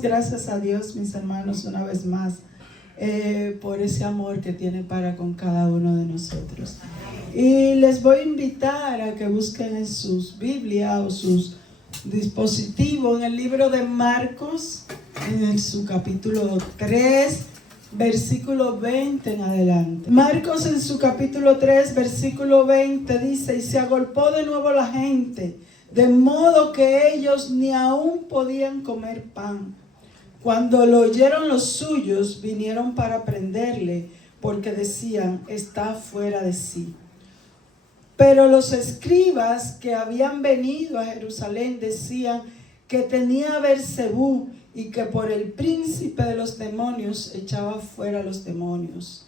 Damos gracias a Dios, mis hermanos, una vez más, por ese amor que tiene para con cada uno de nosotros. Y les voy a invitar a que busquen en sus Biblias o sus dispositivos en el libro de Marcos, en su capítulo 3, versículo 20 en adelante. Marcos en su capítulo 3, versículo 20 dice: y se agolpó de nuevo la gente, de modo que ellos ni aún podían comer pan. Cuando lo oyeron los suyos, vinieron para prenderle, porque decían: está fuera de sí. Pero los escribas que habían venido a Jerusalén decían que tenía Beelzebú y que por el príncipe de los demonios echaba fuera los demonios.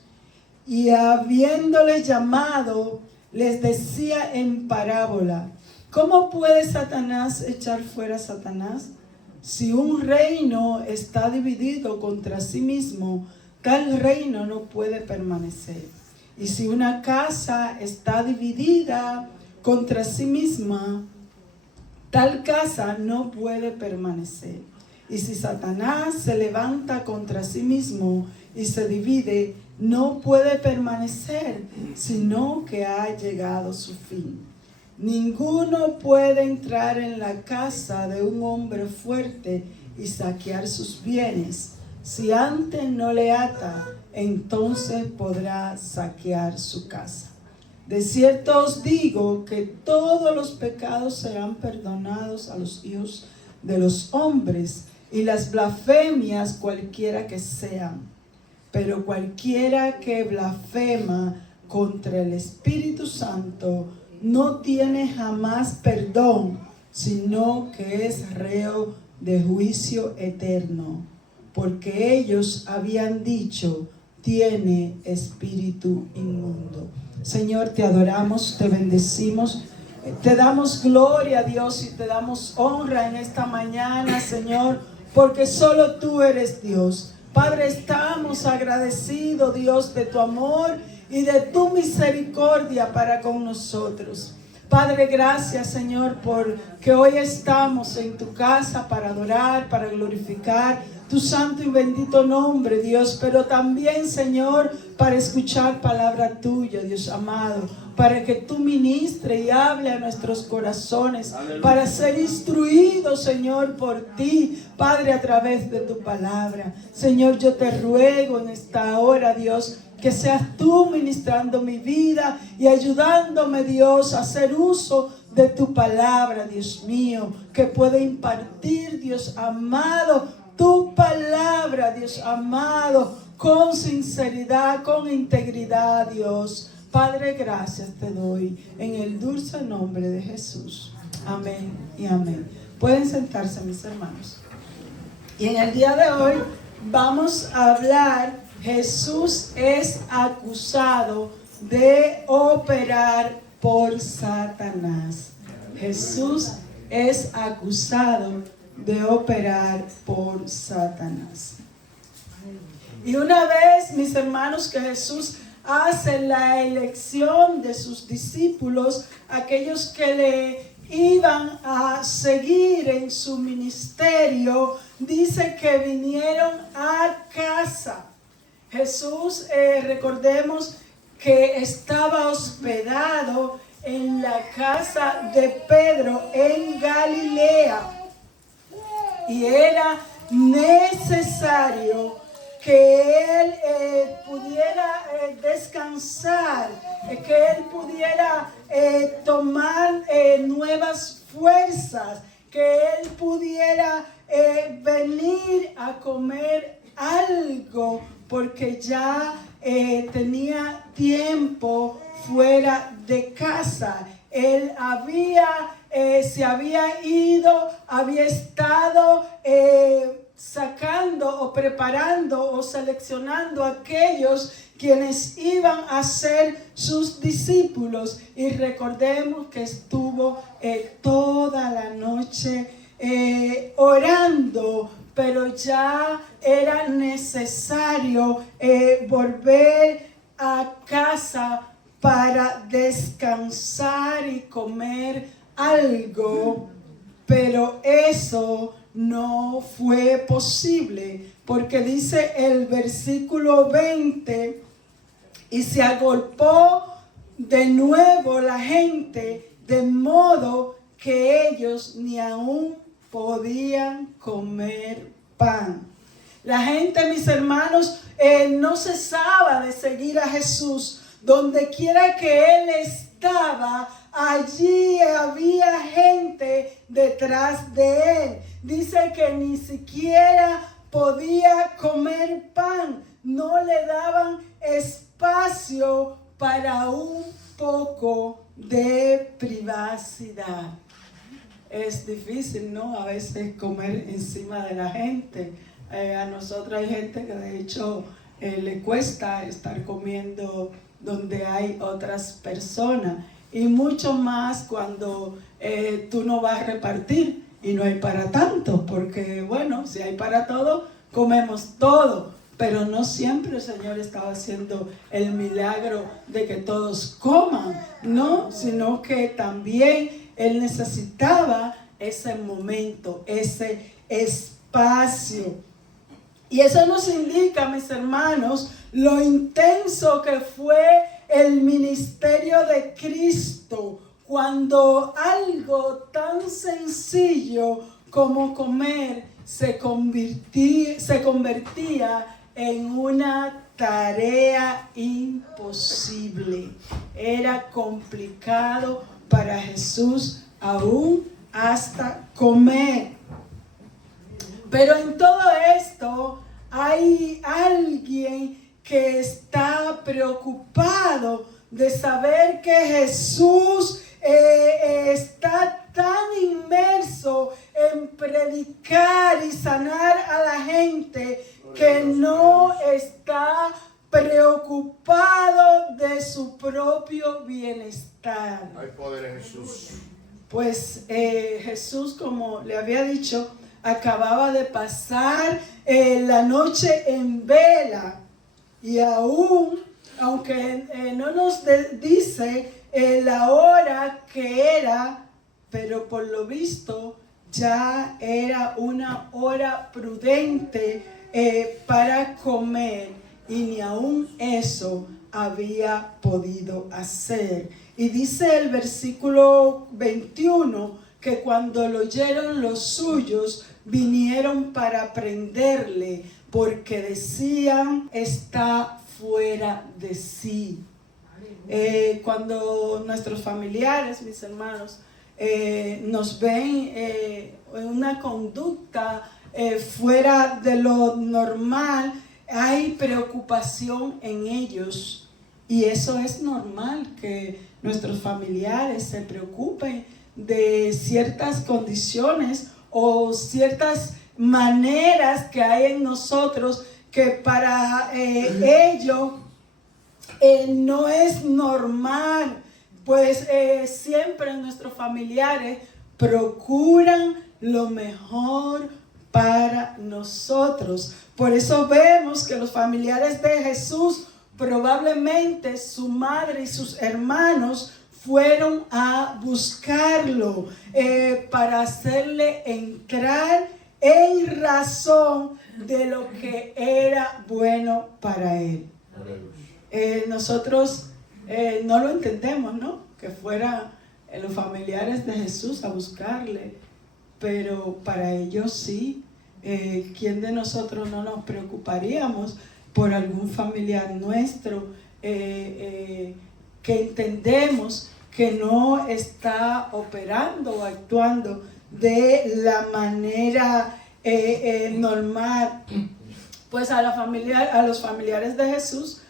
Y habiéndoles llamado, les decía en parábola: ¿cómo puede Satanás echar fuera a Satanás? Si un reino está dividido contra sí mismo, tal reino no puede permanecer. Y si una casa está dividida contra sí misma, tal casa no puede permanecer. Y si Satanás se levanta contra sí mismo y se divide, no puede permanecer, sino que ha llegado su fin. Ninguno puede entrar en la casa de un hombre fuerte y saquear sus bienes. Si antes no le ata, entonces podrá saquear su casa. De cierto os digo que todos los pecados serán perdonados a los hijos de los hombres, y las blasfemias cualquiera que sean. Pero cualquiera que blasfema contra el Espíritu Santo no tiene jamás perdón, sino que es reo de juicio eterno, porque ellos habían dicho: tiene espíritu inmundo. Señor, te adoramos, te bendecimos, te damos gloria a Dios y te damos honra en esta mañana, Señor, porque solo tú eres Dios. Padre, estamos agradecidos, Dios, de tu amor y de tu misericordia para con nosotros. Padre, gracias, Señor, porque hoy estamos en tu casa para adorar, para glorificar tu santo y bendito nombre, Dios, pero también, Señor, para escuchar palabra tuya, Dios amado, para que tú ministres y hable a nuestros corazones, para ser instruidos, Señor, por ti, Padre, a través de tu palabra. Señor, yo te ruego en esta hora, Dios, que seas tú ministrando mi vida y ayudándome, Dios, a hacer uso de tu palabra, Dios mío, que pueda impartir, Dios amado, tu palabra, Dios amado, con sinceridad, con integridad, Dios. Padre, gracias te doy en el dulce nombre de Jesús. Amén y amén. Pueden sentarse, mis hermanos. Y en el día de hoy vamos a hablar: Jesús es acusado de operar por Satanás. Jesús es acusado de operar por Satanás. Y una vez, mis hermanos, que Jesús hace la elección de sus discípulos, aquellos que le iban a seguir en su ministerio, dice que vinieron a casa. Jesús, recordemos que estaba hospedado en la casa de Pedro en Galilea, y era necesario que él pudiera descansar, que él pudiera tomar nuevas fuerzas, que él pudiera venir a comer algo, porque ya tenía tiempo fuera de casa. Él se había ido, había estado sacando o preparando o seleccionando a aquellos quienes iban a ser sus discípulos. Y recordemos que estuvo toda la noche orando, pero ya era necesario volver a casa para descansar y comer algo, pero eso no fue posible, porque dice el versículo 20, y se agolpó de nuevo la gente, de modo que ellos ni aún podían comer pan. La gente, mis hermanos, no cesaba de seguir a Jesús. Donde quiera que Él estaba, allí había gente detrás de Él. Dice que ni siquiera podía comer pan. No le daban espacio para un poco de privacidad. Es difícil, ¿no? A veces comer encima de la gente. A nosotros hay gente que de hecho le cuesta estar comiendo donde hay otras personas. Y mucho más cuando tú no vas a repartir y no hay para tanto. Porque bueno, si hay para todo, comemos todo. Pero no siempre el Señor estaba haciendo el milagro de que todos coman, ¿no? Sino que también Él necesitaba ese momento, ese espacio. Y eso nos indica, mis hermanos, lo intenso que fue el ministerio de Cristo cuando algo tan sencillo como comer se convertía en una tarea imposible. Era complicado para Jesús aún hasta comer. Pero en todo esto hay alguien que está preocupado de saber que Jesús está tan inmerso en predicar y sanar a la gente que no está preocupado de su propio bienestar. Hay poder en Jesús. Pues Jesús, como le había dicho, acababa de pasar la noche en vela, y aún, aunque no nos dice la hora que era, pero por lo visto ya era una hora prudente para comer, y ni aún eso había podido hacer. Y dice el versículo 21 que cuando lo oyeron los suyos, vinieron para prenderle, porque decían, está fuera de sí. Cuando nuestros familiares, mis hermanos, nos ven en una conducta fuera de lo normal, hay preocupación en ellos. Y eso es normal, que nuestros familiares se preocupen de ciertas condiciones o ciertas maneras que hay en nosotros que para ellos no es normal. Pues siempre nuestros familiares procuran lo mejor para nosotros. Por eso vemos que los familiares de Jesús, probablemente su madre y sus hermanos, fueron a buscarlo para hacerle entrar en razón de lo que era bueno para él. Nosotros no lo entendemos, ¿no? Que fueran los familiares de Jesús a buscarle, pero para ellos sí. ¿Quién de nosotros no nos preocuparíamos por algún familiar nuestro que entendemos que no está operando o actuando de la manera normal? Pues a los familiares de Jesús,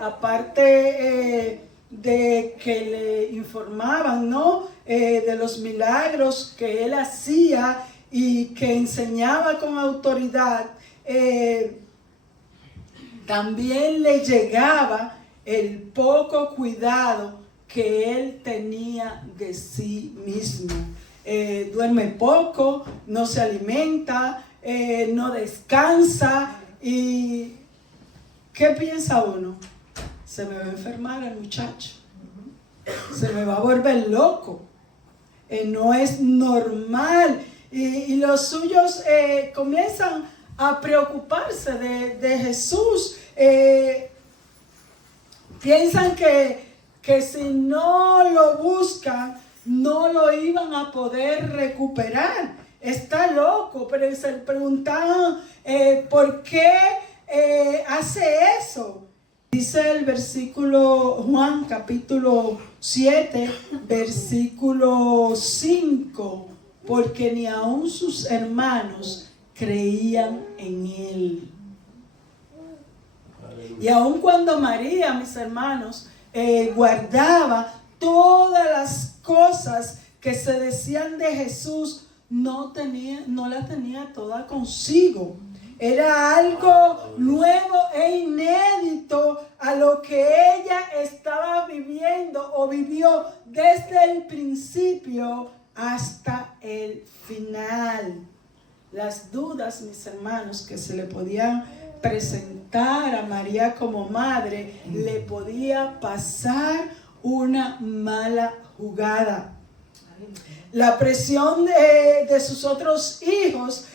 aparte de que le informaban, ¿no? De los milagros que él hacía y que enseñaba con autoridad, también le llegaba el poco cuidado que él tenía de sí mismo. Duerme poco, no se alimenta, no descansa. ¿Y qué piensa uno? Se me va a enfermar el muchacho, se me va a volver loco. No es normal. y los suyos comienzan a preocuparse de Jesús. Piensan que si no lo buscan, no lo iban a poder recuperar. Está loco, pero se preguntaban ¿por qué hace eso? Dice el versículo Juan capítulo 7, versículo 5, porque ni aun sus hermanos creían en él. Y aun cuando María, mis hermanos, guardaba todas las cosas que se decían de Jesús, no la tenía toda consigo. Era algo nuevo e inédito a lo que ella estaba viviendo o vivió desde el principio hasta el final. Las dudas, mis hermanos, que se le podían presentar a María como madre, le podía pasar una mala jugada. La presión de sus otros hijos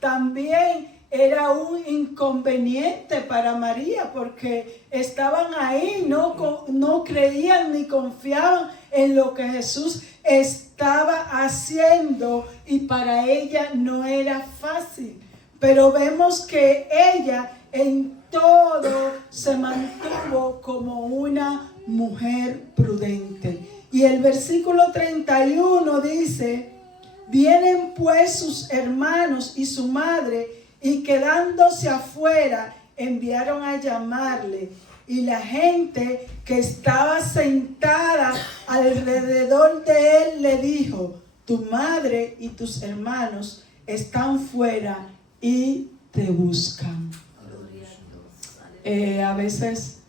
también era un inconveniente para María, porque estaban ahí, no creían ni confiaban en lo que Jesús estaba haciendo, y para ella no era fácil. Pero vemos que ella en todo se mantuvo como una mujer prudente. Y el versículo 31 dice: vienen pues sus hermanos y su madre, y quedándose afuera, enviaron a llamarle. Y la gente que estaba sentada alrededor de él le dijo: tu madre y tus hermanos están fuera y te buscan. A veces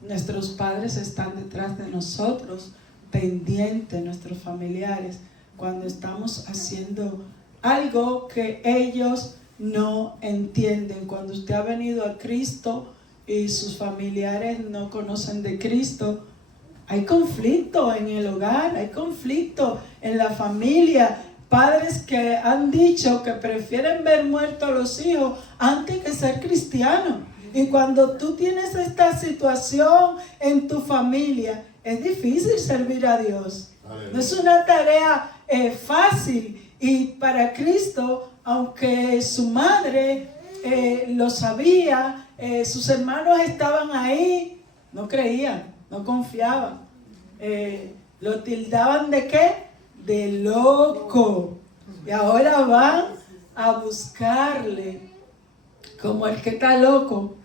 nuestros padres están detrás de nosotros, pendientes, nuestros familiares, cuando estamos haciendo algo que ellos no entienden. Cuando usted ha venido a Cristo y sus familiares no conocen de Cristo, hay conflicto en el hogar, hay conflicto en la familia. Padres que han dicho que prefieren ver muertos a los hijos antes que ser cristianos. Y cuando tú tienes esta situación en tu familia, es difícil servir a Dios. No es una tarea fácil. Y para Cristo, aunque su madre lo sabía, sus hermanos estaban ahí, no creían, no confiaban. Lo tildaban ¿de qué? De loco. Y ahora van a buscarle como el que está loco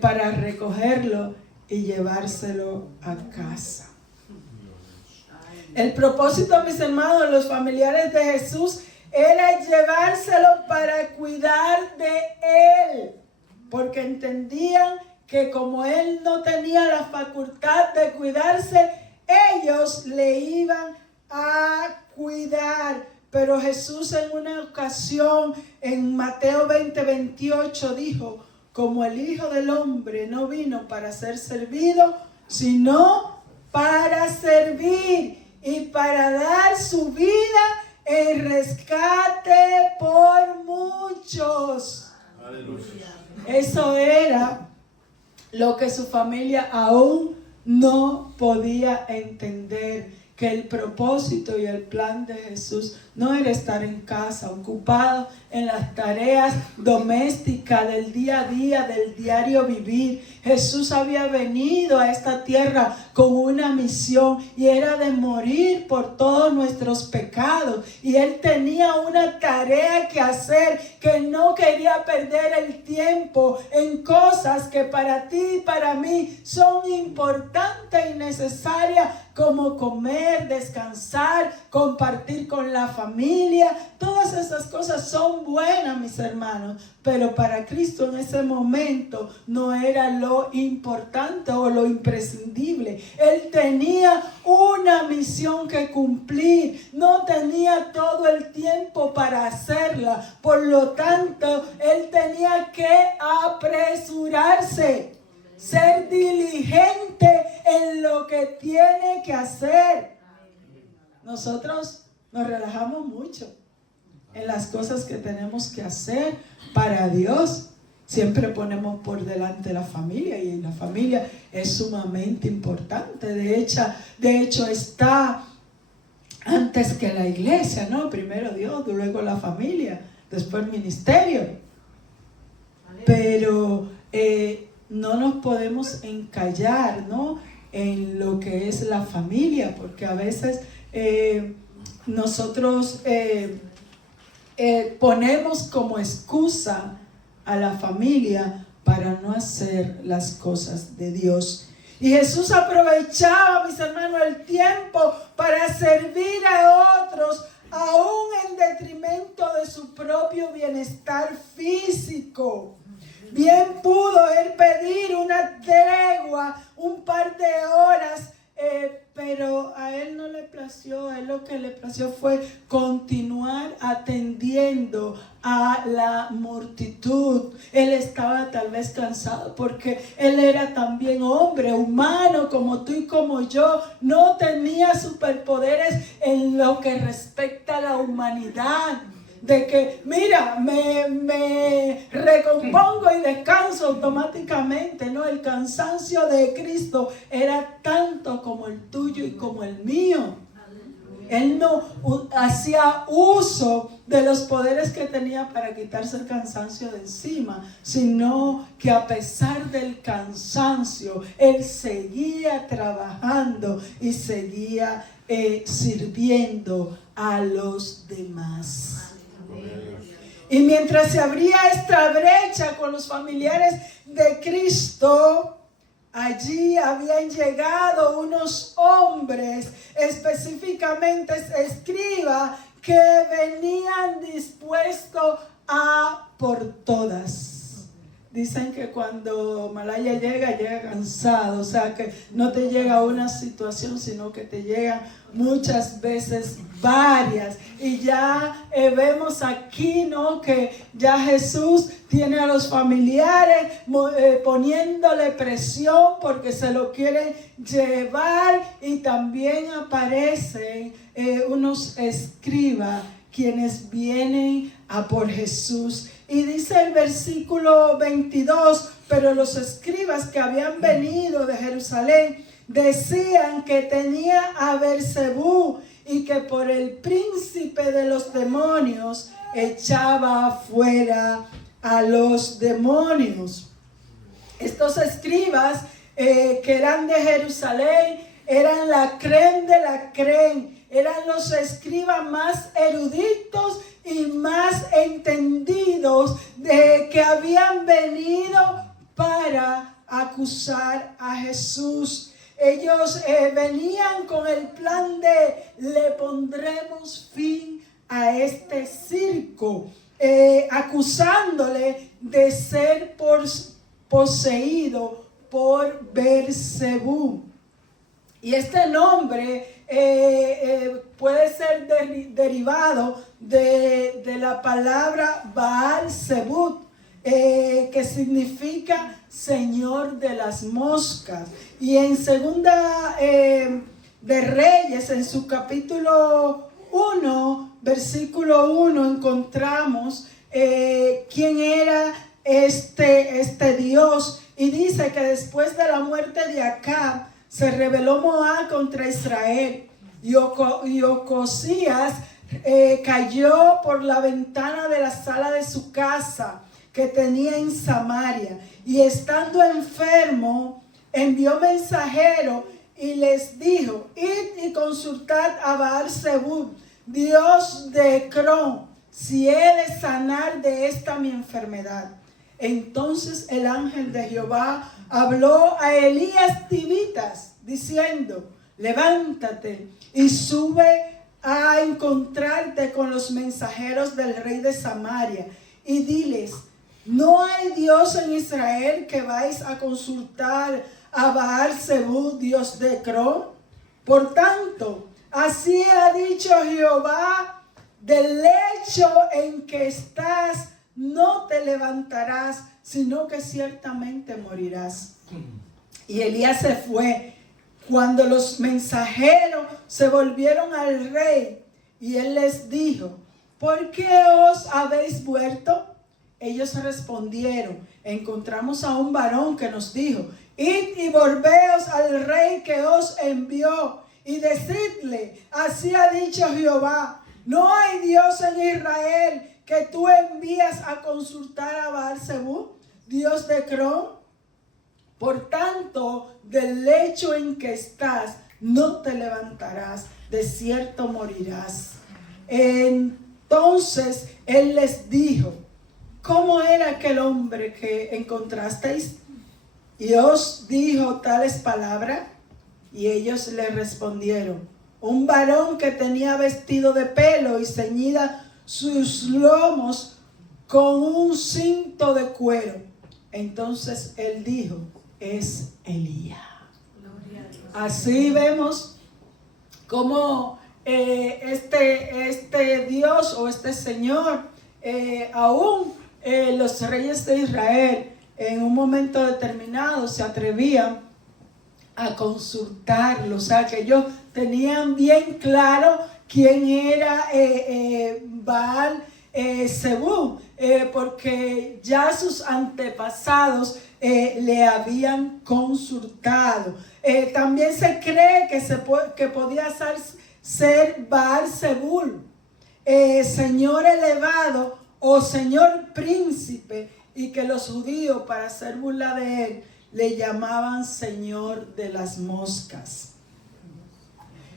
para recogerlo y llevárselo a casa. El propósito, mis hermanos, los familiares de Jesús, era llevárselo para cuidar de él, porque entendían que como él no tenía la facultad de cuidarse, ellos le iban a cuidar. Pero Jesús en una ocasión, en Mateo 20:28, dijo: como el Hijo del Hombre no vino para ser servido, sino para servir y para dar su vida en rescate por muchos. Aleluya. Eso era lo que su familia aún no podía entender, que el propósito y el plan de Jesús no era estar en casa, ocupado en las tareas domésticas del día a día, del diario vivir. Jesús había venido a esta tierra con una misión, y era de morir por todos nuestros pecados. Y Él tenía una tarea que hacer, que no quería perder el tiempo en cosas que para ti y para mí son importantes y necesarias, como comer, descansar, compartir con la familia. Todas esas cosas son buenas, mis hermanos, pero para Cristo en ese momento no era lo importante o lo imprescindible. Él tenía una misión que cumplir, no tenía todo el tiempo para hacerla. Por lo tanto, Él tenía que apresurarse, ser diligente en lo que tiene que hacer. Nosotros nos relajamos mucho en las cosas que tenemos que hacer para Dios. Siempre ponemos por delante la familia, y la familia es sumamente importante. De hecho está antes que la iglesia, ¿no? Primero Dios, luego la familia, después el ministerio. Pero no nos podemos encallar, ¿no?, en lo que es la familia, porque a veces nosotros ponemos como excusa a la familia para no hacer las cosas de Dios. Y Jesús aprovechaba, mis hermanos, el tiempo para servir a otros, aún en detrimento de su propio bienestar físico. Bien pudo él pedir una tregua, un par de horas, pero a él no le plació. A él lo que le plació fue continuar atendiendo a la multitud. Él estaba tal vez cansado porque él era también hombre, humano como tú y como yo. No tenía superpoderes en lo que respecta a la humanidad. De que, mira, me recompongo y descanso automáticamente. No, el cansancio de Cristo era tanto como el tuyo y como el mío. Él no hacía uso de los poderes que tenía para quitarse el cansancio de encima, sino que a pesar del cansancio, él seguía trabajando y seguía sirviendo a los demás. Y mientras se abría esta brecha con los familiares de Cristo, allí habían llegado unos hombres, específicamente escribas, que venían dispuestos a por todas. Dicen que cuando Malaya llega cansado, o sea que no te llega una situación, sino que te llegan muchas veces varias. Y ya vemos aquí, ¿no?, que ya Jesús tiene a los familiares poniéndole presión porque se lo quieren llevar, y también aparecen unos escribas quienes vienen a por Jesús. Y dice el versículo 22, pero los escribas que habían venido de Jerusalén decían que tenía a Beelzebú y que por el príncipe de los demonios echaba fuera a los demonios. Estos escribas que eran de Jerusalén eran la crème de la crème, eran los escribas más eruditos y más entendidos de que habían venido para acusar a Jesús. Ellos venían con el plan de le pondremos fin a este circo, acusándole de ser poseído por Beelzebú. Y este nombre puede ser derivado de la palabra Baal-Zebut, que significa Señor de las moscas. Y en Segunda de Reyes, en su capítulo 1, versículo 1, encontramos quién era este Dios. Y dice que después de la muerte de Acab, se rebeló Moab contra Israel, y Ocosías cayó por la ventana de la sala de su casa que tenía en Samaria, y estando enfermo envió mensajero y les dijo: id y consultad a Baal-Zebub, dios de Ecrón, si he de sanar de esta mi enfermedad. Entonces el ángel de Jehová habló a Elías Tibitas, diciendo: levántate y sube a encontrarte con los mensajeros del rey de Samaria, y diles: ¿no hay Dios en Israel que vais a consultar a Baal-Zebub, dios de Ecrón? Por tanto, así ha dicho Jehová: del lecho en que estás no te levantarás, sino que ciertamente morirás. Y Elías se fue. Cuando los mensajeros se volvieron al rey Y él les dijo: ¿por qué os habéis vuelto? Ellos respondieron: encontramos a un varón que nos dijo: id y volveos al rey que os envió, y decidle: así ha dicho Jehová, no hay Dios en Israel que tú envías a consultar a Baal-zebub, Dios de Cron. Por tanto, del lecho en que estás no te levantarás, de cierto morirás. Entonces él les dijo: ¿cómo era aquel hombre que encontrasteis? Y os dijo tales palabras. Y ellos le respondieron: un varón que tenía vestido de pelo y ceñida sus lomos con un cinto de cuero. Entonces él dijo: es Elías. Así vemos cómo este Dios o este Señor, aún los reyes de Israel en un momento determinado se atrevían a consultarlo. O sea, que ellos tenían bien claro quién era Baal-zebub, porque ya sus antepasados le habían consultado. También se cree que podía ser Baal-zebub, señor elevado o señor príncipe, y que los judíos, para hacer burla de él, le llamaban señor de las moscas.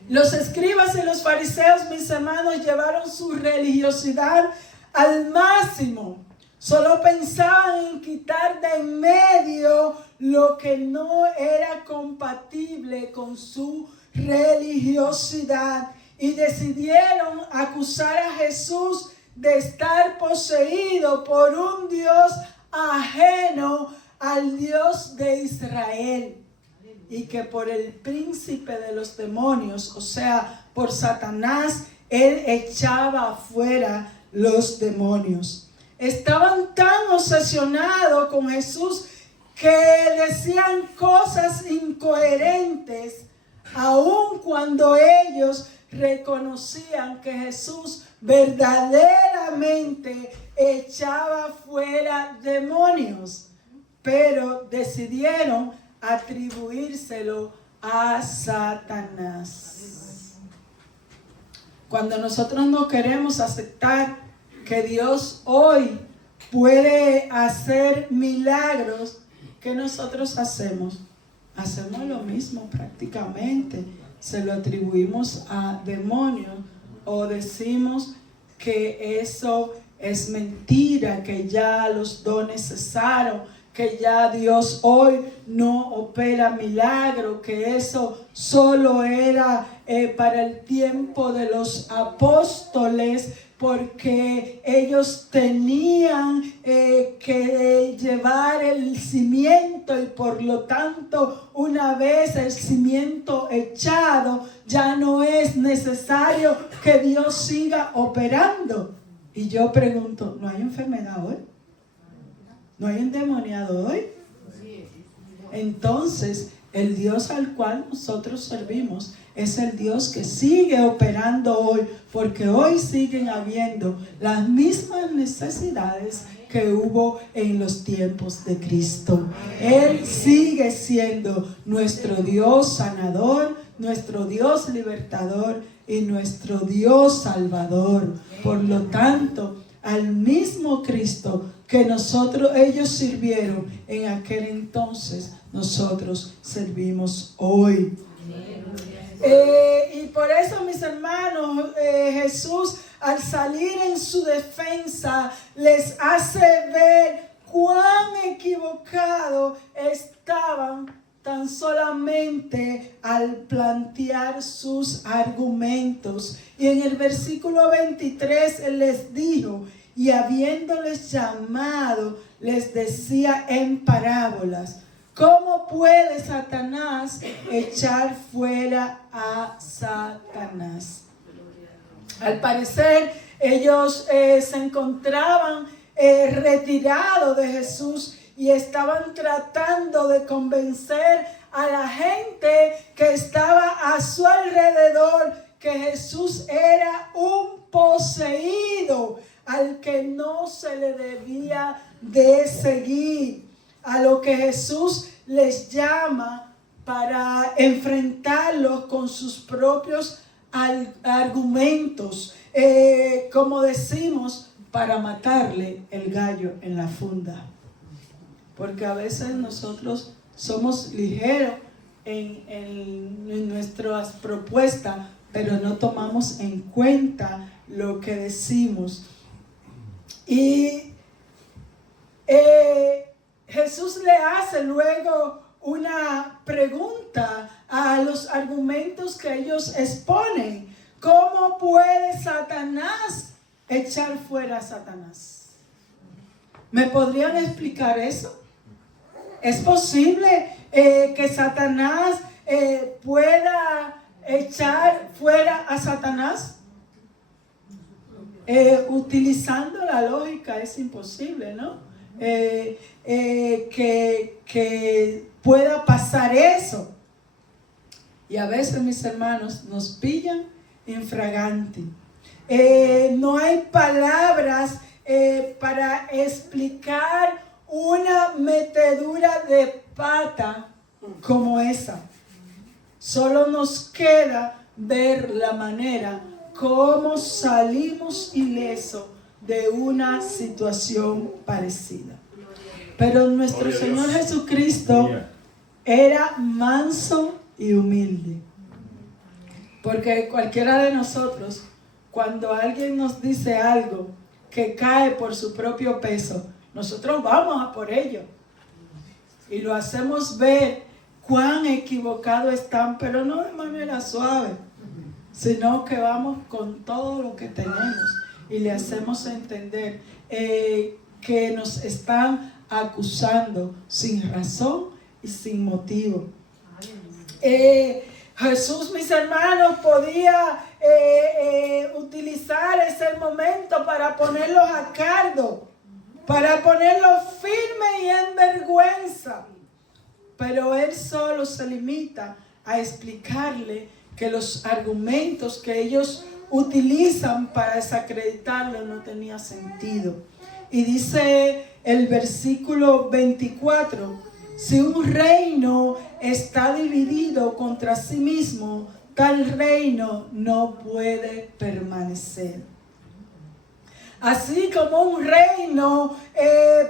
Los escribas y los fariseos, mis hermanos, llevaron su religiosidad al máximo. Solo pensaban en quitar de en medio lo que no era compatible con su religiosidad, y decidieron acusar a Jesús de estar poseído por un Dios ajeno al Dios de Israel, y que por el príncipe de los demonios, o sea, por Satanás, él echaba afuera los demonios. Estaban tan obsesionados con Jesús que decían cosas incoherentes, aun cuando ellos reconocían que Jesús verdaderamente echaba fuera demonios, pero decidieron atribuírselo a Satanás. Cuando nosotros no queremos aceptar que Dios hoy puede hacer milagros, ¿qué nosotros hacemos? Hacemos lo mismo prácticamente. Se lo atribuimos a demonios, o decimos que eso es mentira, que ya los dones cesaron, que ya Dios hoy no opera milagro, que eso solo era para el tiempo de los apóstoles, porque ellos tenían que llevar el cimiento, y por lo tanto, una vez el cimiento echado, ya no es necesario que Dios siga operando. Y yo pregunto, ¿no hay enfermedad hoy? ¿No hay endemoniado hoy? Entonces, el Dios al cual nosotros servimos es el Dios que sigue operando hoy, porque hoy siguen habiendo las mismas necesidades que hubo en los tiempos de Cristo. Él sigue siendo nuestro Dios sanador, nuestro Dios libertador y nuestro Dios salvador. Por lo tanto, al mismo Cristo que ellos sirvieron en aquel entonces, nosotros servimos hoy. Y por eso, mis hermanos, Jesús, al salir en su defensa, les hace ver cuán equivocados estaban tan solamente al plantear sus argumentos. Y en el versículo 23 Él les dijo: y habiéndoles llamado, les decía en parábolas: ¿cómo puede Satanás echar fuera a Satanás? Al parecer, ellos se encontraban retirados de Jesús y estaban tratando de convencer a la gente que estaba a su alrededor que Jesús era un poseído al que no se le debía de seguir, a lo que Jesús les llama para enfrentarlos con sus propios argumentos, como decimos, para matarle el gallo en la funda. Porque a veces nosotros somos ligeros en nuestras propuestas, pero no tomamos en cuenta lo que decimos. Y Jesús le hace luego una pregunta a los argumentos que ellos exponen. ¿Cómo puede Satanás echar fuera a Satanás? ¿Me podrían explicar eso? ¿Es posible que Satanás pueda echar fuera a Satanás? Utilizando la lógica es imposible, ¿no? Que pueda pasar eso. Y a veces, mis hermanos, nos pillan infraganti. No hay palabras para explicar una metedura de pata como esa. Solo nos queda ver la manera como salimos ilesos de una situación parecida. Pero nuestro Señor Jesucristo era manso y humilde. Porque cualquiera de nosotros, cuando alguien nos dice algo que cae por su propio peso, nosotros vamos a por ello. Y lo hacemos ver cuán equivocados están, pero no de manera suave, sino que vamos con todo lo que tenemos y le hacemos entender que nos están acusando sin razón y sin motivo. Jesús, mis hermanos, podía utilizar ese momento para ponerlos a cargo, para ponerlos firme y en vergüenza. Pero Él solo se limita a explicarle que los argumentos que ellos utilizan para desacreditarlo no tenía sentido. Y dice el versículo 24, si un reino está dividido contra sí mismo, tal reino no puede permanecer. Así como un reino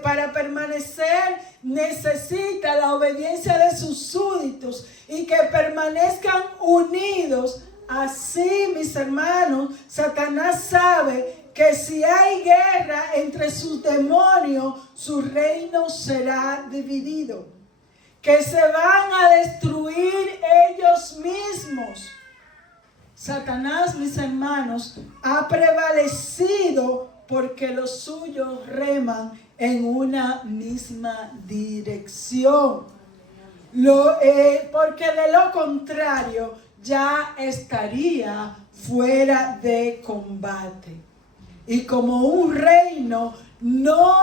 para permanecer necesita la obediencia de sus súbditos y que permanezcan unidos, así, mis hermanos, Satanás sabe que si hay guerra entre sus demonios, su reino será dividido, que se van a destruir ellos mismos. Satanás, mis hermanos, ha prevalecido porque los suyos reman en una misma dirección. Porque de lo contrario ya estaría fuera de combate. Y como un reino no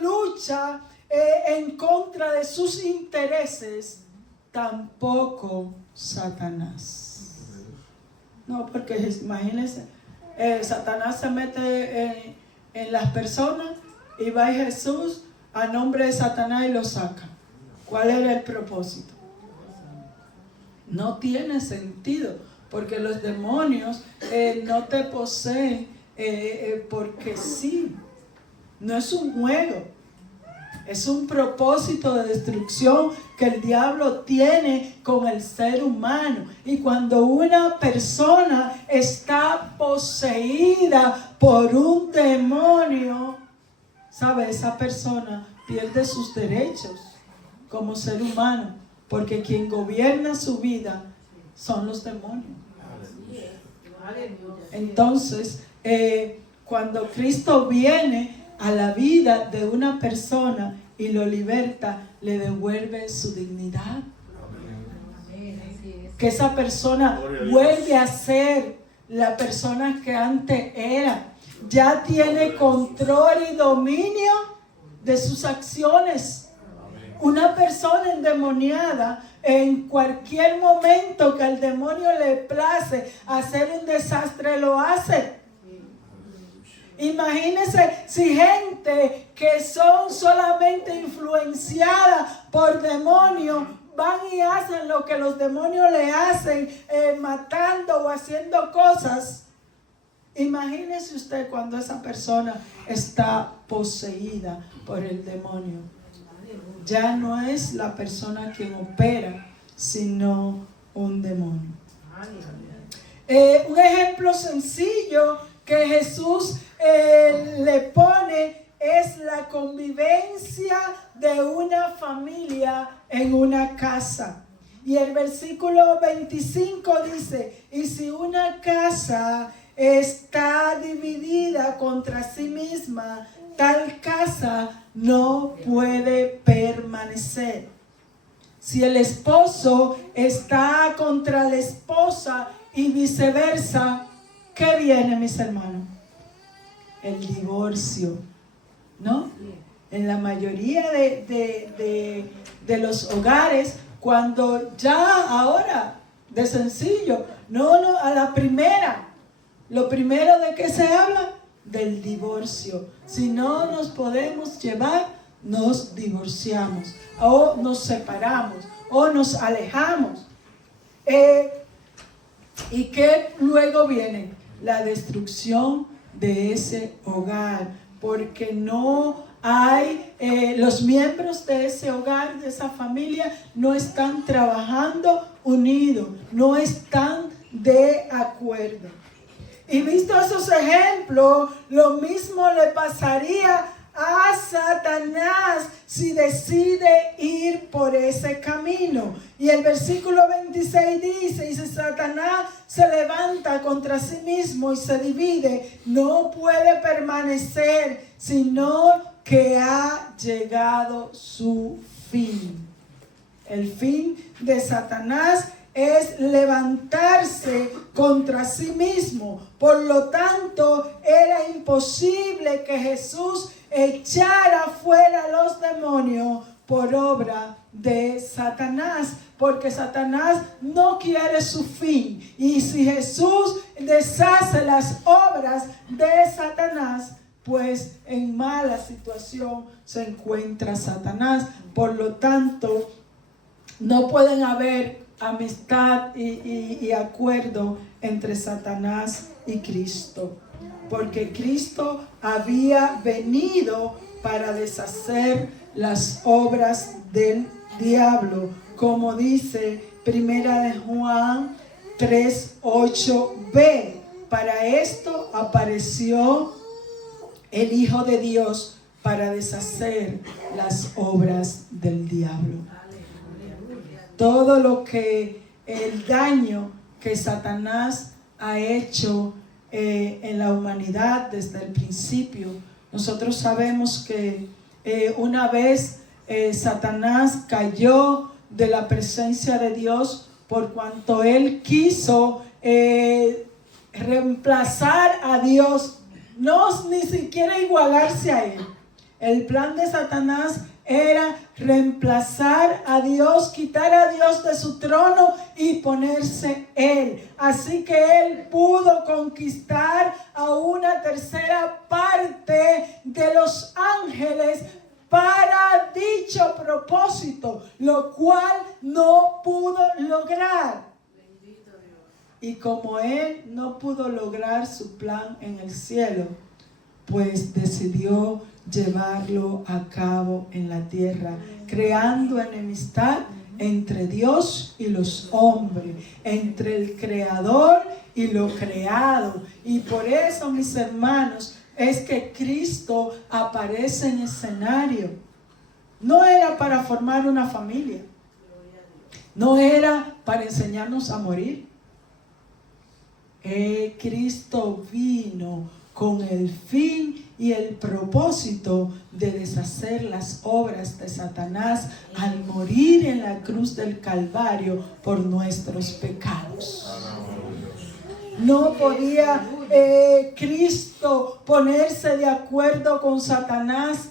lucha en contra de sus intereses, tampoco Satanás. No, porque imagínense, Satanás se mete en las personas y va Jesús a nombre de Satanás y lo saca. ¿Cuál era el propósito? No tiene sentido, porque los demonios no te poseen porque sí. No es un juego. Es un propósito de destrucción que el diablo tiene con el ser humano. Y cuando una persona está poseída por un demonio, ¿sabe? Esa persona pierde sus derechos como ser humano, porque quien gobierna su vida son los demonios. Entonces, cuando Cristo viene a la vida de una persona y lo liberta, le devuelve su dignidad. Que esa persona vuelve a ser la persona que antes era. Ya tiene control y dominio de sus acciones. Una persona endemoniada, en cualquier momento que al demonio le place hacer un desastre, lo hace. Imagínense si gente que son solamente influenciadas por demonios van y hacen lo que los demonios le hacen, matando o haciendo cosas. Imagínese usted cuando esa persona está poseída por el demonio. Ya no es la persona quien opera, sino un demonio. Un ejemplo sencillo que Jesús le pone es la convivencia de una familia en una casa. Y el versículo 25 dice: y si una casa está dividida contra sí misma, tal casa no puede permanecer. Si el esposo está contra la esposa y viceversa, ¿qué viene, mis hermanos? El divorcio, ¿no? En la mayoría de los hogares, cuando ya ahora, de sencillo, no, a la primera, lo primero de qué se habla, del divorcio. Si no nos podemos llevar, nos divorciamos, o nos separamos, o nos alejamos. ¿Y qué luego viene? La destrucción de ese hogar, porque no hay, los miembros de ese hogar, de esa familia, no están trabajando unidos, no están de acuerdo. Y visto esos ejemplos, lo mismo le pasaría a Satanás si decide ir por ese camino. Y el versículo 26 dice: y si Satanás se levanta contra sí mismo y se divide, no puede permanecer, sino que ha llegado su fin. El fin de Satanás es levantarse contra sí mismo. Por lo tanto, era imposible que Jesús echara fuera a los demonios por obra de Satanás, porque Satanás no quiere su fin. Y si Jesús deshace las obras de Satanás, pues en mala situación se encuentra Satanás. Por lo tanto, no pueden haber amistad y acuerdo entre Satanás y Cristo, porque Cristo había venido para deshacer las obras del diablo, como dice Primera de Juan 3:8b. Para esto apareció el Hijo de Dios, para deshacer las obras del diablo. Todo lo que, el daño que Satanás ha hecho en la humanidad desde el principio. Nosotros sabemos que una vez Satanás cayó de la presencia de Dios por cuanto él quiso reemplazar a Dios, no ni siquiera igualarse a él. El plan de Satanás era reemplazar a Dios, quitar a Dios de su trono y ponerse él. Así que él pudo conquistar a una tercera parte de los ángeles para dicho propósito, lo cual no pudo lograr. Y como él no pudo lograr su plan en el cielo, pues decidió llevarlo a cabo en la tierra, creando enemistad entre Dios y los hombres, entre el creador y lo creado. Y por eso, mis hermanos, es que Cristo aparece en escenario. No era para formar una familia, no era para enseñarnos a morir. Cristo vino con el fin y el propósito de deshacer las obras de Satanás al morir en la cruz del Calvario por nuestros pecados. No podía Cristo ponerse de acuerdo con Satanás.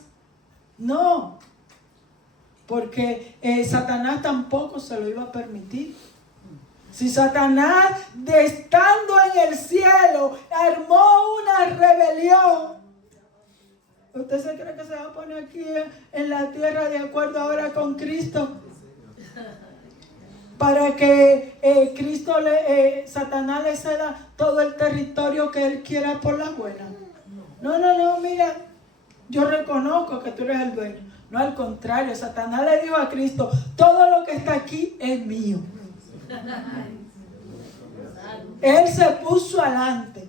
No, porque Satanás tampoco se lo iba a permitir. Si Satanás, estando en el cielo, armó una rebelión, ¿Usted se cree que se va a poner aquí en la tierra de acuerdo ahora con Cristo? Para que Satanás le ceda todo el territorio que él quiera por la buena. No, mira, yo reconozco que tú eres el dueño. No, al contrario, Satanás le dijo a Cristo, todo lo que está aquí es mío. Él se puso adelante.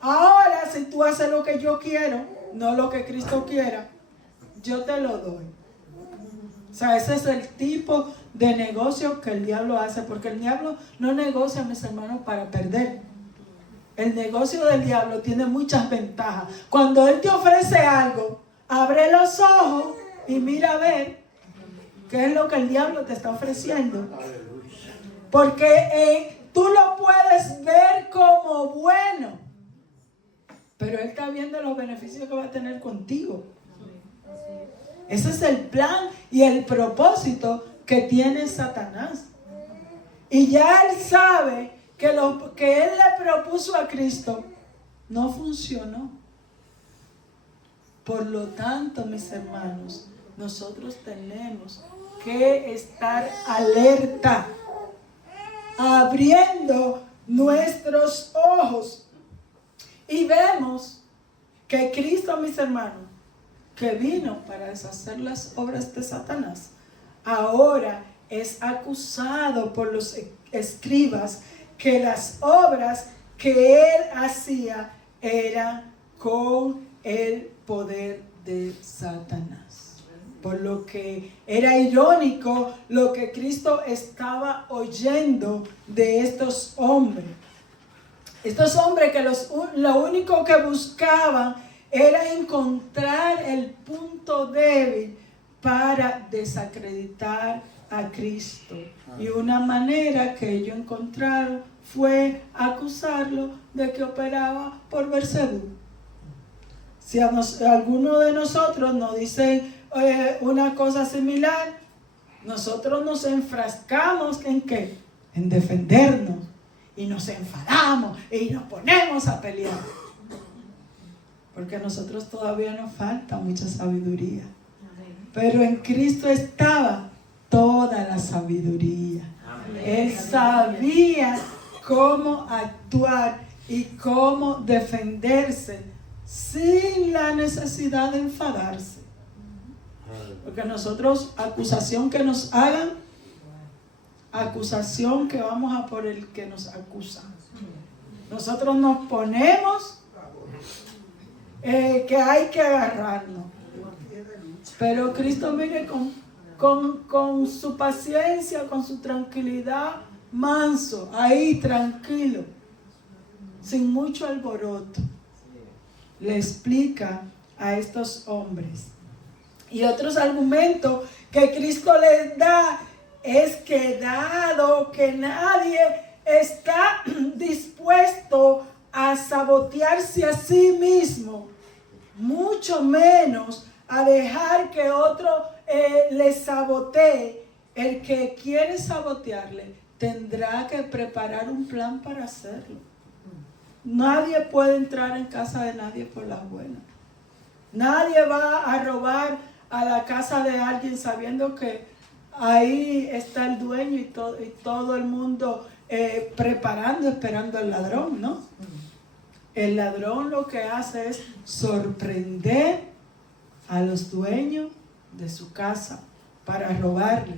Ahora, si tú haces lo que yo quiero, no lo que Cristo quiera, yo te lo doy. O sea, ese es el tipo de negocio que el diablo hace, porque el diablo no negocia, mis hermanos, para perder. El negocio del diablo tiene muchas ventajas. Cuando él te ofrece algo, abre los ojos y mira a ver qué es lo que el diablo te está ofreciendo. Porque tú lo puedes ver como bueno, pero él está viendo los beneficios que va a tener contigo. Ese es el plan y el propósito que tiene Satanás. Y ya él sabe que lo que él le propuso a Cristo no funcionó. Por lo tanto, mis hermanos, nosotros tenemos que estar alerta, abriendo nuestros ojos. Y vemos que Cristo, mis hermanos, que vino para deshacer las obras de Satanás, ahora es acusado por los escribas que las obras que él hacía eran con el poder de Satanás. Por lo que era irónico lo que Cristo estaba oyendo de estos hombres. Estos hombres que lo único que buscaban era encontrar el punto débil para desacreditar a Cristo. Y una manera que ellos encontraron fue acusarlo de que operaba por Beelzebú. Si alguno de nosotros nos dice una cosa similar, nosotros nos enfrascamos ¿en qué? En defendernos. Y nos enfadamos y nos ponemos a pelear. Porque a nosotros todavía nos falta mucha sabiduría. Pero en Cristo estaba toda la sabiduría. Él sabía cómo actuar y cómo defenderse sin la necesidad de enfadarse. Porque nosotros, acusación que nos hagan, acusación que vamos a por el que nos acusa. Nosotros nos ponemos que hay que agarrarnos. Pero Cristo, mire, con su paciencia, con su tranquilidad, manso, ahí tranquilo, sin mucho alboroto, le explica a estos hombres. Y otros argumentos que Cristo les da es que dado que nadie está dispuesto a sabotearse a sí mismo, mucho menos a dejar que otro le sabotee, el que quiere sabotearle tendrá que preparar un plan para hacerlo. Nadie puede entrar en casa de nadie por las buenas. Nadie va a robar a la casa de alguien sabiendo que ahí está el dueño y todo el mundo preparando, esperando al ladrón, ¿no? El ladrón lo que hace es sorprender a los dueños de su casa para robarle.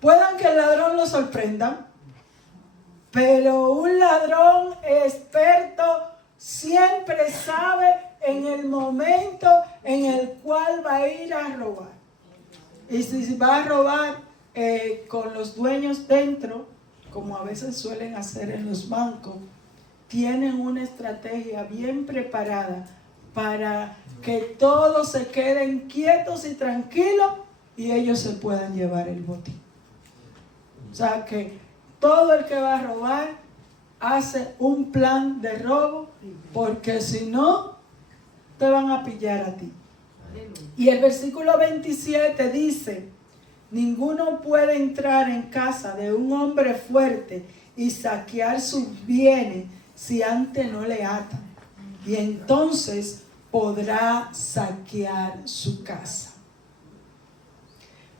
Puedan que el ladrón lo sorprenda, pero un ladrón experto siempre sabe en el momento en el cual va a ir a robar. Y si va a robar con los dueños dentro, como a veces suelen hacer en los bancos, tienen una estrategia bien preparada para que todos se queden quietos y tranquilos y ellos se puedan llevar el botín. O sea que todo el que va a robar hace un plan de robo, porque si no, te van a pillar a ti. Y el versículo 27 dice: ninguno puede entrar en casa de un hombre fuerte y saquear sus bienes si antes no le atan. Y entonces podrá saquear su casa.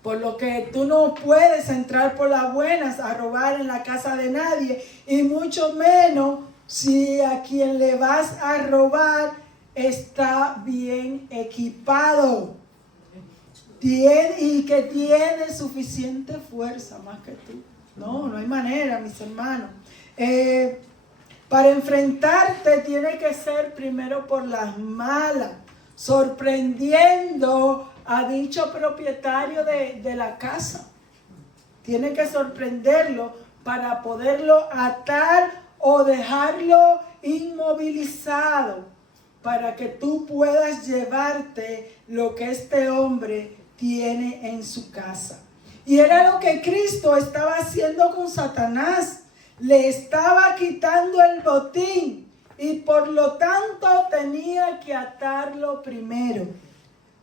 Por lo que tú no puedes entrar por las buenas a robar en la casa de nadie, y mucho menos si a quien le vas a robar está bien equipado y que tiene suficiente fuerza más que tú. No hay manera, mis hermanos. Para enfrentarte tiene que ser primero por las malas, sorprendiendo a dicho propietario de la casa. Tiene que sorprenderlo para poderlo atar o dejarlo inmovilizado, para que tú puedas llevarte lo que este hombre tiene en su casa. Y era lo que Cristo estaba haciendo con Satanás. Le estaba quitando el botín y por lo tanto tenía que atarlo primero.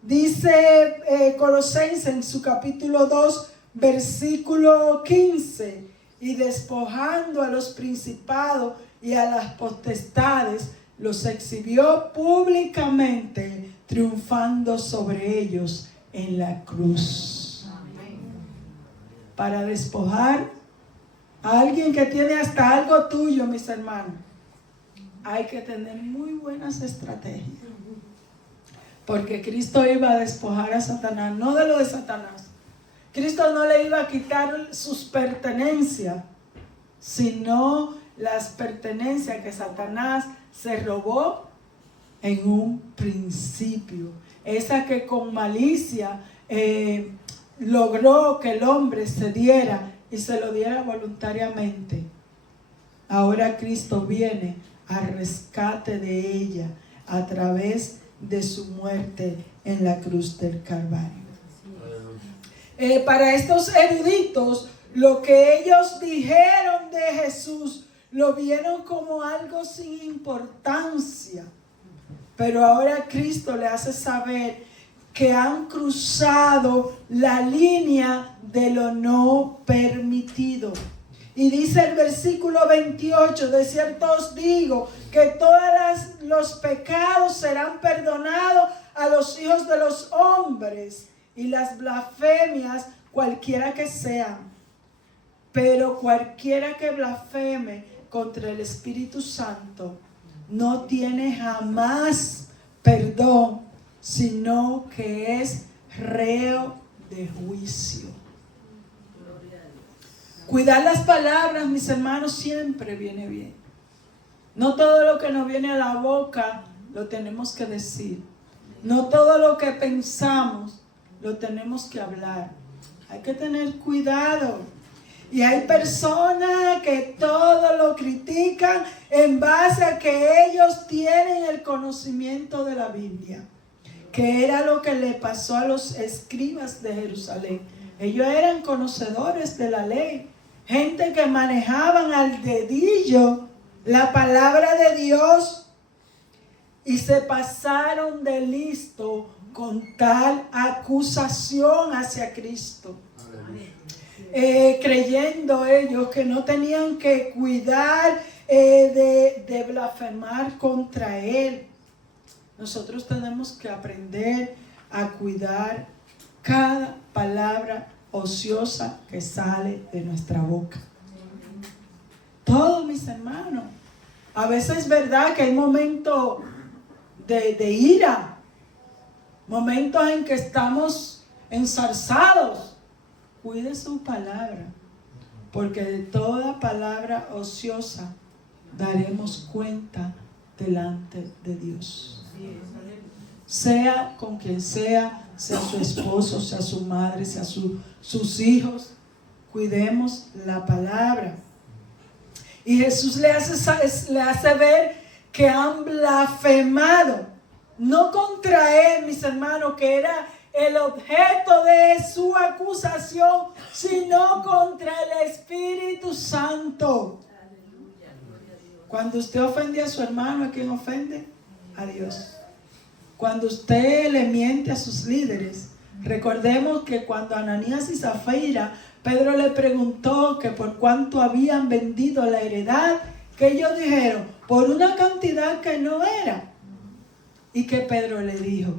Dice Colosenses en su capítulo 2, versículo 15, y despojando a los principados y a las potestades, los exhibió públicamente, triunfando sobre ellos en la cruz. Para despojar a alguien que tiene hasta algo tuyo, mis hermanos, hay que tener muy buenas estrategias. Porque Cristo iba a despojar a Satanás, no de lo de Satanás. Cristo no le iba a quitar sus pertenencias, sino las pertenencias que Satanás se robó en un principio. Esa que con malicia logró que el hombre se diera y se lo diera voluntariamente. Ahora Cristo viene al rescate de ella a través de su muerte en la cruz del Calvario. Para estos eruditos, lo que ellos dijeron de Jesús lo vieron como algo sin importancia. Pero ahora Cristo le hace saber que han cruzado la línea de lo no permitido. Y dice el versículo 28, de cierto os digo que todos los pecados serán perdonados a los hijos de los hombres y las blasfemias cualquiera que sean. Pero cualquiera que blasfeme contra el Espíritu Santo no tiene jamás perdón, sino que es reo de juicio. Cuidar las palabras, mis hermanos, siempre viene bien. No todo lo que nos viene a la boca lo tenemos que decir. No todo lo que pensamos lo tenemos que hablar. Hay que tener cuidado. Y hay personas que todo lo critican en base a que ellos tienen el conocimiento de la Biblia, que era lo que le pasó a los escribas de Jerusalén. Ellos eran conocedores de la ley, gente que manejaban al dedillo la palabra de Dios y se pasaron de listo con tal acusación hacia Cristo. Creyendo ellos que no tenían que cuidar de blasfemar contra Él. Nosotros tenemos que aprender a cuidar cada palabra ociosa que sale de nuestra boca. Todos, mis hermanos. A veces es verdad que hay momentos de ira, momentos en que estamos enzarzados. Cuide su palabra, porque de toda palabra ociosa daremos cuenta delante de Dios. Sea con quien sea su esposo, sea su madre, sea sus hijos, cuidemos la palabra. Y Jesús le hace ver que han blasfemado, no contra Él, mis hermanos, que era el objeto de su acusación, sino contra el Espíritu Santo. Cuando usted ofende a su hermano, ¿a quién ofende? A Dios. Cuando usted le miente a sus líderes, recordemos que cuando Ananías y Zafira, Pedro le preguntó que por cuánto habían vendido la heredad, que ellos dijeron, por una cantidad que no era. Y que Pedro le dijo: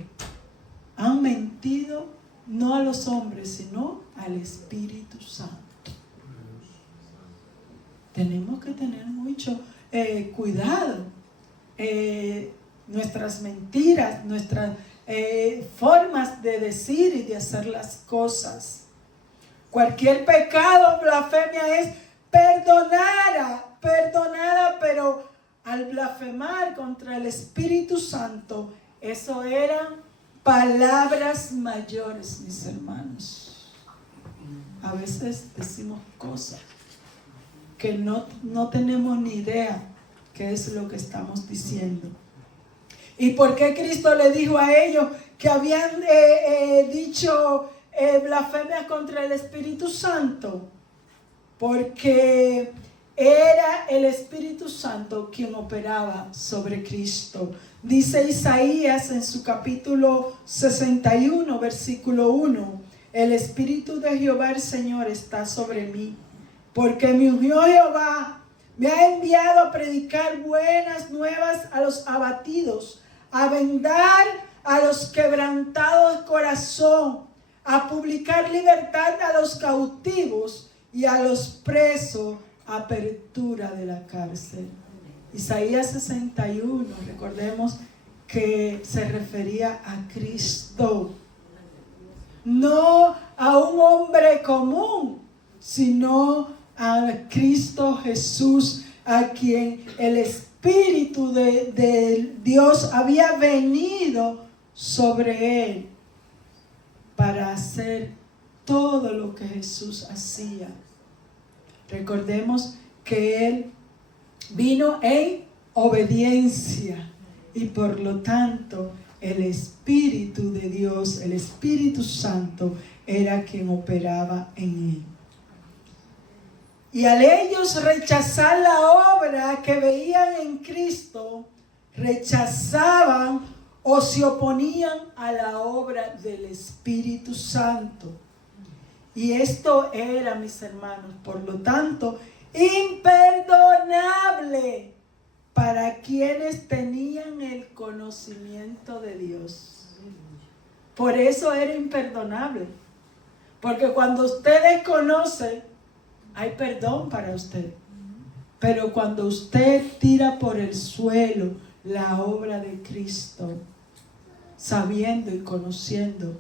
han mentido no a los hombres, sino al Espíritu Santo. Tenemos que tener mucho cuidado. Nuestras mentiras, nuestras formas de decir y de hacer las cosas. Cualquier pecado, blasfemia es perdonada, pero al blasfemar contra el Espíritu Santo, eso eran palabras mayores, mis hermanos. A veces decimos cosas que no tenemos ni idea qué es lo que estamos diciendo. ¿Y por qué Cristo le dijo a ellos que habían dicho blasfemia contra el Espíritu Santo? Porque era el Espíritu Santo quien operaba sobre Cristo. Dice Isaías en su capítulo 61, versículo 1: el Espíritu de Jehová el Señor está sobre mí, porque me ungió Jehová, me ha enviado a predicar buenas nuevas a los abatidos, a vendar a los quebrantados de corazón, a publicar libertad a los cautivos y a los presos apertura de la cárcel. Isaías 61, recordemos que se refería a Cristo, no a un hombre común, sino a Cristo Jesús, a quien el Espíritu de Dios había venido sobre él para hacer todo lo que Jesús hacía. Recordemos que él vino en obediencia y por lo tanto el Espíritu de Dios, el Espíritu Santo, era quien operaba en él. Y al ellos rechazar la obra que veían en Cristo, rechazaban o se oponían a la obra del Espíritu Santo. Y esto era, mis hermanos, por lo tanto, imperdonable para quienes tenían el conocimiento de Dios. Por eso era imperdonable. Porque cuando usted desconoce, hay perdón para usted. Pero cuando usted tira por el suelo la obra de Cristo, sabiendo y conociendo,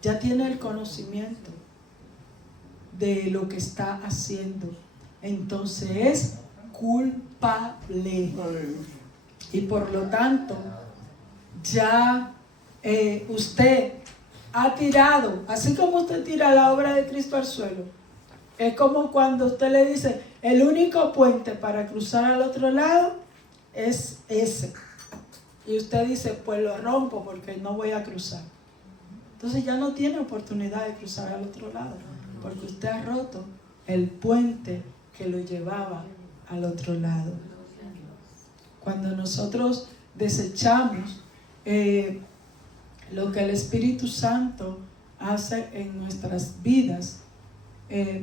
ya tiene el conocimiento de lo que está haciendo, entonces es culpable. Y por lo tanto, ya usted ha tirado, así como usted tira la obra de Cristo al suelo, es como cuando usted le dice: el único puente para cruzar al otro lado es ese. Y usted dice: pues lo rompo porque no voy a cruzar. Entonces ya no tiene oportunidad de cruzar al otro lado, porque usted ha roto el puente que lo llevaba al otro lado. Cuando nosotros desechamos lo que el Espíritu Santo hace en nuestras vidas,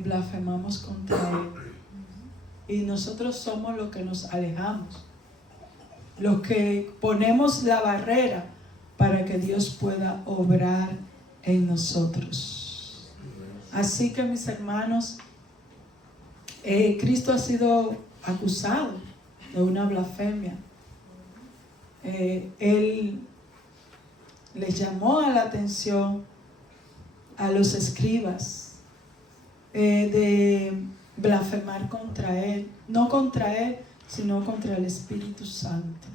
blasfemamos contra él. Y nosotros somos los que nos alejamos, los que ponemos la barrera para que Dios pueda obrar en nosotros. Así que, mis hermanos, Cristo ha sido acusado de una blasfemia. Él les llamó a la atención a los escribas de blasfemar contra él, no contra él, sino contra el Espíritu Santo.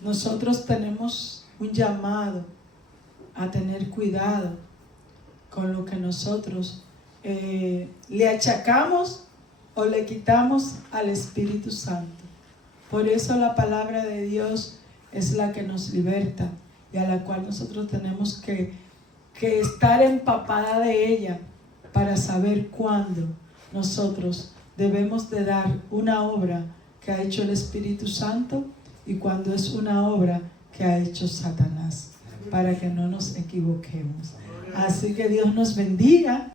Nosotros tenemos un llamado a tener cuidado con lo que nosotros le achacamos o le quitamos al Espíritu Santo. Por eso la palabra de Dios es la que nos liberta y a la cual nosotros tenemos que estar empapada de ella para saber cuándo nosotros debemos de dar una obra que ha hecho el Espíritu Santo y cuando es una obra que ha hecho Satanás, para que no nos equivoquemos. Así que Dios nos bendiga.